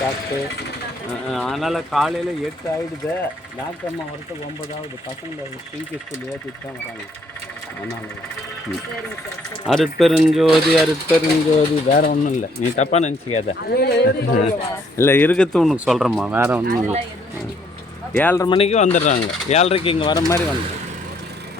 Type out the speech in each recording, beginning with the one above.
சாப்பிட்டு அதனால் காலையில் 8 ஆகிடுது. டாக்டர் அம்மா வரத்துக்கு 9 ஆகுது. பசங்களை பிங்கி ஸ்கூல் ஏற்றிட்டு தான் வராங்க. அதனால அருட்பெருஞ்சோதி அருட்பெருஞ்சோதி வேறு ஒன்றும் இல்லை. நீ தப்பாக நினச்சிக்காத. இல்லை இருக்கிறது உனக்கு சொல்கிறேம்மா, வேறு ஒன்றும் இல்லை. 7:30 மணிக்கு வந்துடுறாங்க. 7:30க்கு இங்கே வர மாதிரி வந்துடும்.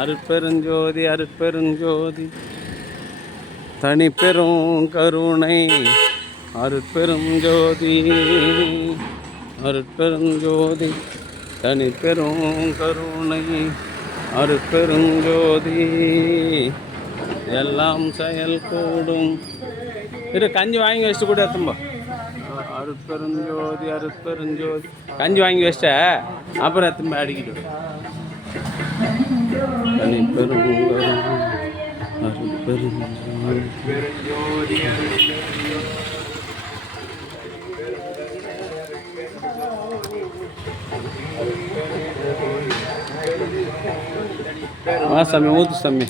அருட்பெருஞ்சோதி அருட்பெருஞ்சோதி தனி பெரும் கருணை அருட்பெருஞ்சோதி அருட்பெருஞ்சோதி தனி பெரும் கருணை அருட்பெருஞ்சோதி எல்லாம் செயல் கூடும். இரு கஞ்சி வாங்கி வச்சுட்டு கூட எத்தும்போ. அருட்பெருஞ்சோதி அருட்பெருஞ்சோதி கஞ்சி வாங்கி வச்சிட்ட அப்புறம் எத்தும்போ அடிக்கிட்டு தனி பெரும் கருணை அருட்பெருஞ்சோதி. சாமி ஊத்து சாமி.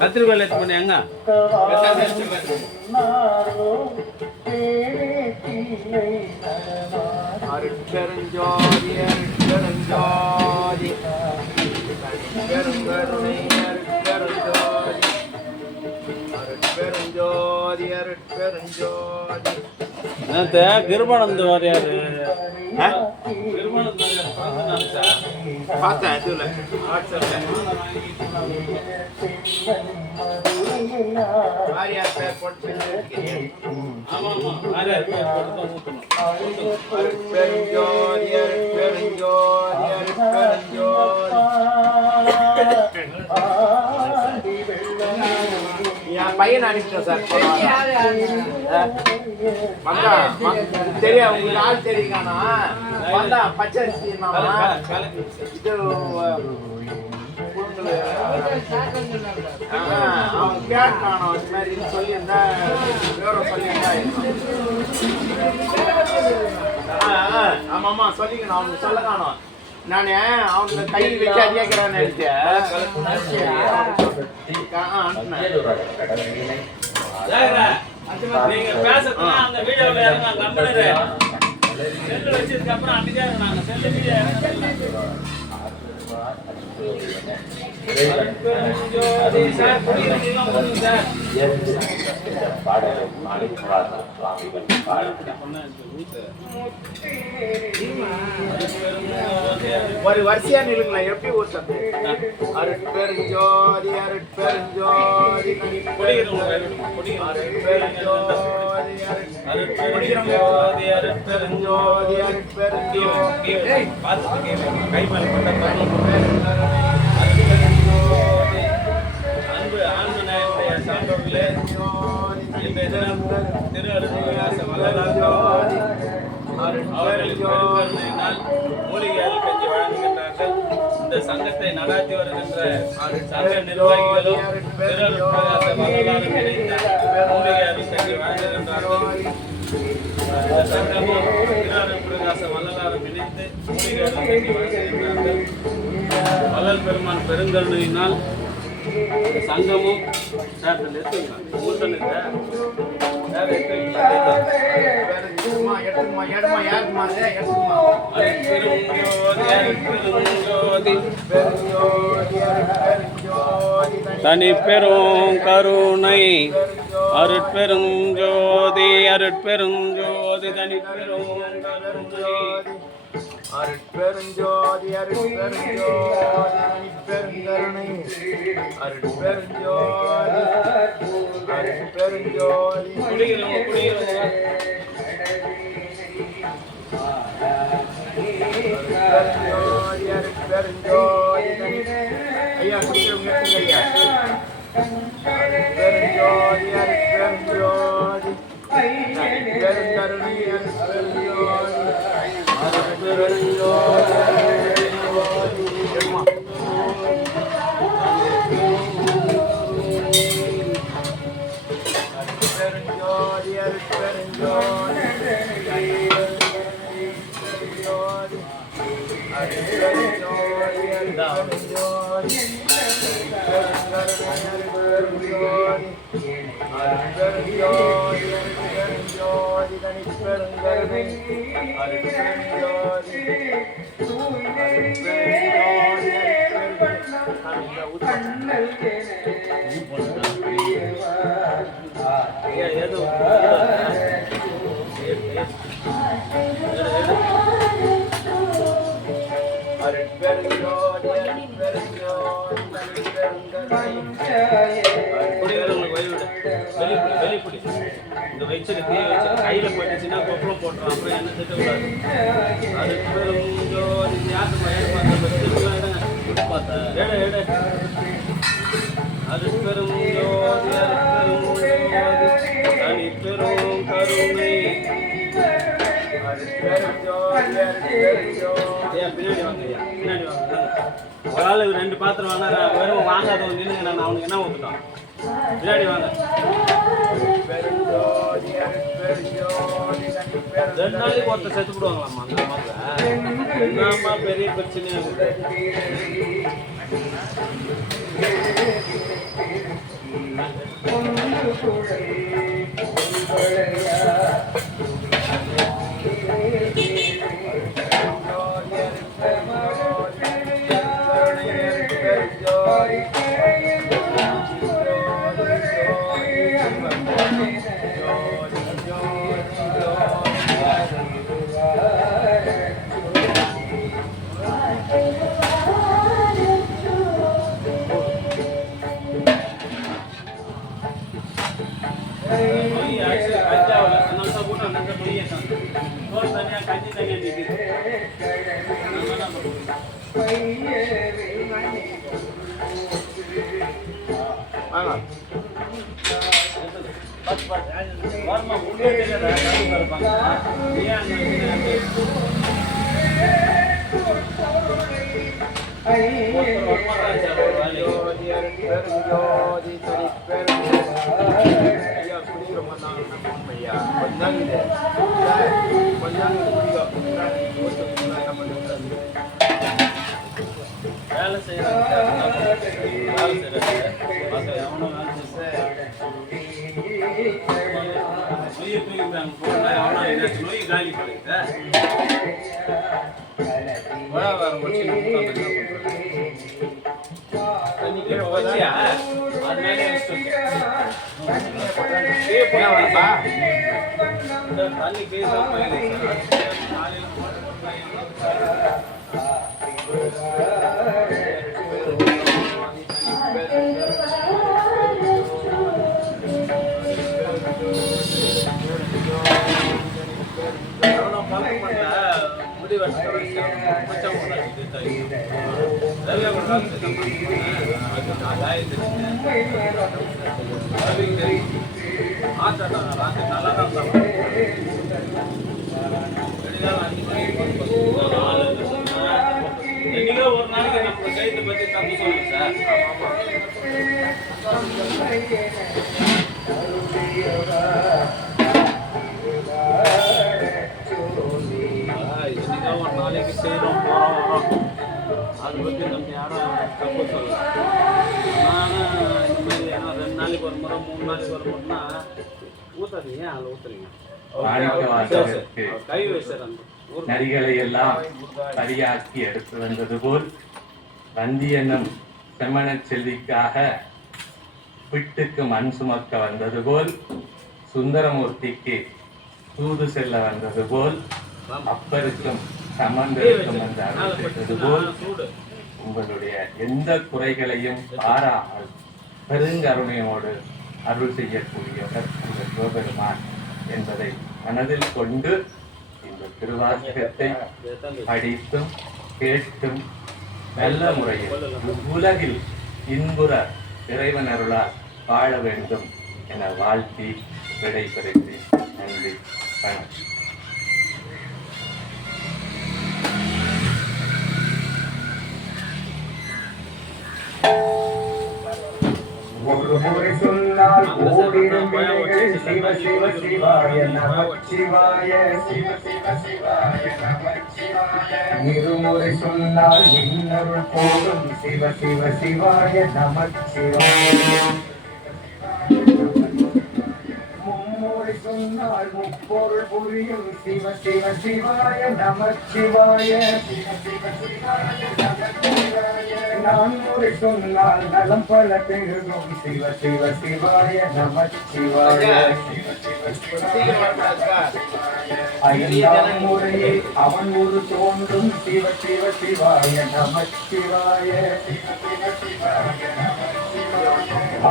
கத்திரிக்காய் எடுத்து பண்ணியாங்க. அருட்பெருஞ்சோதி அருட்பெருஞ்சோதி பெருங்கருணை அருட்பெருஞ்சோதி அருட்பெருஞ்சோதி அருட்பெருஞ்சோதி. கிருபானந்த வாரியார் பார்த்தேன் இதுல வாரியார் பேர் போட்டு அருட்பெருஞ்சோதி அருட்பெருஞ்சோதி அருட்பெருஞ்சோதி. என் பையன் அனுப்பிட்டேன் சார். தெரியும் உங்களுக்கு ஆள் தெரியுங்கண்ணா. வந்தா பச்சரிசி இது அவன் கேட்கானோ இது மாதிரி சொல்லியிருந்தா விவரம் சொல்லியிருந்தா. ஆமாம்மா சொல்லிக்கணும். அவங்க சொல்ல காணும். நான் அவங்க கை வச்சு அதிகாக்கிறேன்னு நினைச்சேன். நீங்க பேசுறதுனா அந்த வீடியோல இறங்க கம்பெனி செல்ல வச்சதுக்கு அப்புறம் அமைதியா இருந்தாங்க. செல்ல வீடியோ ஒரு வரிசையா நிலுங்களா எப்படி ஊத்துறது? அருட்பெருஞ்சோதி அருட்பெருஞ்சோதி அருட்பெருஞ்சோதி அருட்பெருஞ்சோதி அருட்பெருஞ்சோதி அருட்பெருஞ்சோதி. கை மேல அன்பு ஆன்மநாயனுடைய சான்றோர்களே, திரு அருட்பிரகாச அவர்களினால் மூலிகை அருட்கஞ்சி வழங்குகின்றார்கள். இந்த சங்கத்தை நடாத்தி வருகின்ற சங்க நிர்வாகிகளும் திரு அருட்பிரகாச வரலாறு இணைந்த மூலிகை அருட்கஞ்சி வழங்குகின்றார்கள். இந்த சங்கமும் திரு அருட்பிரகாச வரலாறு இணைந்து மூலிகை அருட்கஞ்சி வழங்குகின்றார்கள். வள்ளல் பெருமான் பெருங்கருணையினால் சங்கமும் தனி பெரும் கருணை அருட்பெருஞ்சோதி அருட்பெருஞ்சோதி தனி பெரும் கருணை அருட்பெருஞ்சோதி அருட்பெருஞ்சோதி பெருங்கருணை அருட்பெருஞ்சோதி அருட்பெருஞ்சோதி. அருட்பெருஞ்சோதி அருட்பெருஞ்சோதி. ஐயா குடிக்கிறவங்க ஐயா. அருட்பெருஞ்சோதி அருட்பெருஞ்சோதி பெருங்கருணை அருட்பெருஞ்சோதி வெளிப்படி இந்த வச்சிரு கையில் போயிடுச்சுன்னா கொப்பளம் போட்டுரும். அப்புறம் என்ன திட்டக்கூடாது. அதுக்கு கொஞ்சம் யாருக்கு பார்த்தா அது பெரும் ஜோதி தனி பெரும் கருணை. பின்னாடி வாங்கய்யா, பின்னாடி வாங்க. ஒரு ஆள் 2 பாத்திரம் வாங்கினா வெறும் வாங்காதவங்க நின்னுங்க. நான் அவனுக்கு என்ன ஊற்றுட்டான். பின்னாடி வாங்க. 2 நாளைக்கு ஒருத்தர் செத்து போடுவாங்களாம்மா அந்த மாதிரி. என்னம்மா பெரிய பிரச்சனையா இருக்குது. வேலை நோய் காலி பண்ணுங்க. ஒரு நாளைக்கு நம்ம கைத்தை பத்தி தப்பு சொல்லுங்க சார். இதுதான் ஒரு நாளைக்கு செய்யறோம் போறோம் வரோம். அதை பத்தி நம்ம யாரும் தப்பு சொல்லலாம். ஆனால் இந்த மாதிரி 2 நாளைக்கு ஒரு முறை 3 நாளைக்கு ஒரு முறைனா ஊத்தாதீங்க. அதில் ஊத்துறீங்க கை வச்சார். நரிகளை எல்லாம் சரியாக்கி எடுத்து வந்தது போல் வந்தியனும் செம்மண செல்விக்காக வீட்டுக்கு மண் சுமக்க வந்தது போல் சுந்தரமூர்த்திக்கு தூது செல்ல வந்தது போல் அப்பருக்கும் சம்பந்தருக்கும் வந்து அருள் செய்தது போல் உங்களுடைய எந்த குறைகளையும் பாராமல் பெருங்கருணையோடு அருள் செய்யக்கூடியவர் அந்த சிவபெருமான் என்பதை மனதில் கொண்டு இந்த திருவாசகத்தை படித்தும் கேட்டும் நல்ல முறையில் உலகில் இன்புற இறைவன் அருளால் வாழ வேண்டும் என வாழ்த்தி விடைபெறுகிறேன். நன்றி, வணக்கம். ஒரு முறை சொன்னால் ஓடிடும் சிவ சிவாய நமச்சிவாய சிவ சிவ சிவாய நமச்சிவாய இருமுறை சொன்னால் இன்னொருள் போதும் சிவ சிவ சிவாய நமச்சிவாய மும்முறை சொன்னால் முப்பொருள் புரியும் சிவ சிவ சிவாய நமச்சிவாய சிவ சிவ சிவாய நமச்சிவாய நான்முறை சொன்னால் நலம் பல பெருகும் சிவ சிவ சிவாய நமச்சிவாய சிவ சிவ ஐந்தாம் முறையே அவன் ஒரு தோன்றும் சிவ சிவ சிவாய நமச்சிவாய சிவ சிவ சிவாய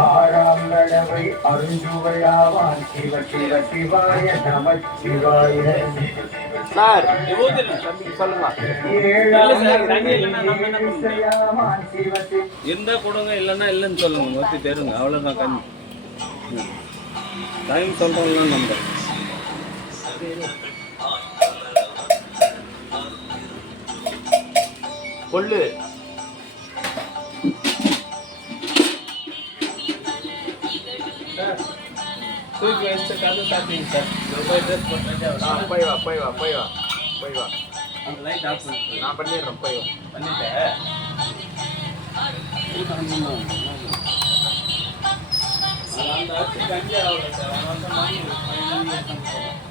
ஆறாம் தடவை அருஞ்சுவையாவான் சிவ சிவ சிவாய நமச்சிவாய சார் சொல்லுங்க இருந்தா கொடுங்க இல்லைன்னா இல்லைன்னு சொல்லுங்க மொத்தி தருங்க அவ்வளோதான் கம்மி டைம் சொல்கிறோம்லாம் நம்ம கொள்ளு தூக்கி வச்சு கதை சாப்பிட்டீங்க சார் போய் ட்ரெஸ் போட்டு போய் வா அந்த லைட் ஆஃப் பண்ணி நான் பண்ணிடுறேன் போய் வா பண்ணிட்டேன் அந்த அச்சு கஞ்சி ஆகல சார் அவன் வந்து